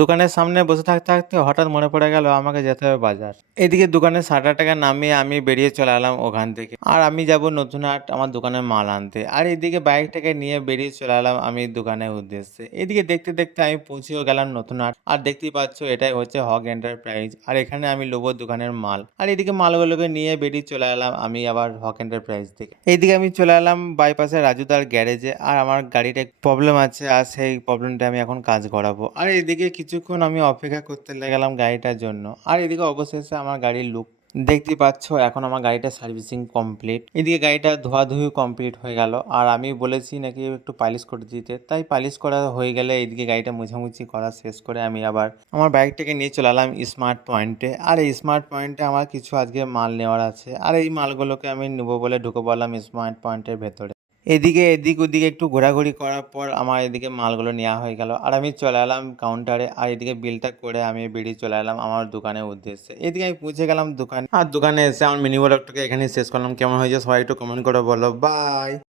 দোকানের সামনে বসে থাকতে হঠাৎ মনে পড়ে গেল আমাকে যেতে হবে বাজার। এদিকে দোকানের শাটারটাকে নামিয়ে আমি বেরিয়ে চলে এলাম ওখান থেকে। আর আমি যাব নতুন হাট আমার দোকানের মাল আনতে। আর এদিকে বাইকটাকে নিয়ে বেরিয়ে চলে এলাম আমি দোকানের উদ্দেশ্যে। এদিকে দেখতে আমি পৌঁছেও গেলাম নতুন হাট। আর দেখতেই পাচ্ছ এটাই হচ্ছে হক এন্টারপ্রাইজ। আর এখানে আমি লোবো দোকানের মাল। আর এদিকে মালগুলোকে নিয়ে বেরিয়ে চলে এলাম আমি আবার হক এন্টারপ্রাইজ থেকে। এইদিকে আমি চলে এলাম বাইপাসে রাজুদার গ্যারেজে। আর আমার গাড়িটা প্রবলেম আছে আর সেই প্রবলেমটা আমি এখন কাজ করাবো। আর এদিকে কিছুক্ষণ আমি অপেক্ষা করতে গেলাম গাড়িটার জন্য। আর এদিকে অবশেষে আমার গাড়ির লুক দেখতেই পাচ্ছ এখন আমার গাড়িটা সার্ভিসিং কমপ্লিট। এদিকে গাড়িটা ধোয়াধুয়ি কমপ্লিট হয়ে গেল। আর আমি বলেছি নাকি একটু পালিশ করে দিতে, তাই পালিশ করা হয়ে গেলে এইদিকে গাড়িটা মুছামুছি করা শেষ করে আমি আবার আমার বাইকটাকে নিয়ে চলে এলাম স্মার্ট পয়েন্টে। আর এই স্মার্ট পয়েন্টে আমার কিছু আজকে মাল নেওয়ার আছে। আর এই মালগুলোকে আমি নেবো বলে ঢুকে পড়লাম স্মার্ট পয়েন্টের ভেতরে। এদিক ওদিকে একটু ঘোরাঘুরি করার পর আমার এদিকে মালগুলো নেওয়া হয়ে গেল। আর আমি চলে এলাম কাউন্টারে। আর এদিকে বিলটা করে আমি বেরিয়ে চলে এলাম আমার দোকানের উদ্দেশ্যে। এদিকে আমি পৌঁছে গেলাম দোকানে। আর দোকানে এসে আমার মিনি ব্লগটাকে এখানেই শেষ করলাম। কেমন হয়েছে সবাই একটু কমেন্ট করে বলো। বাই।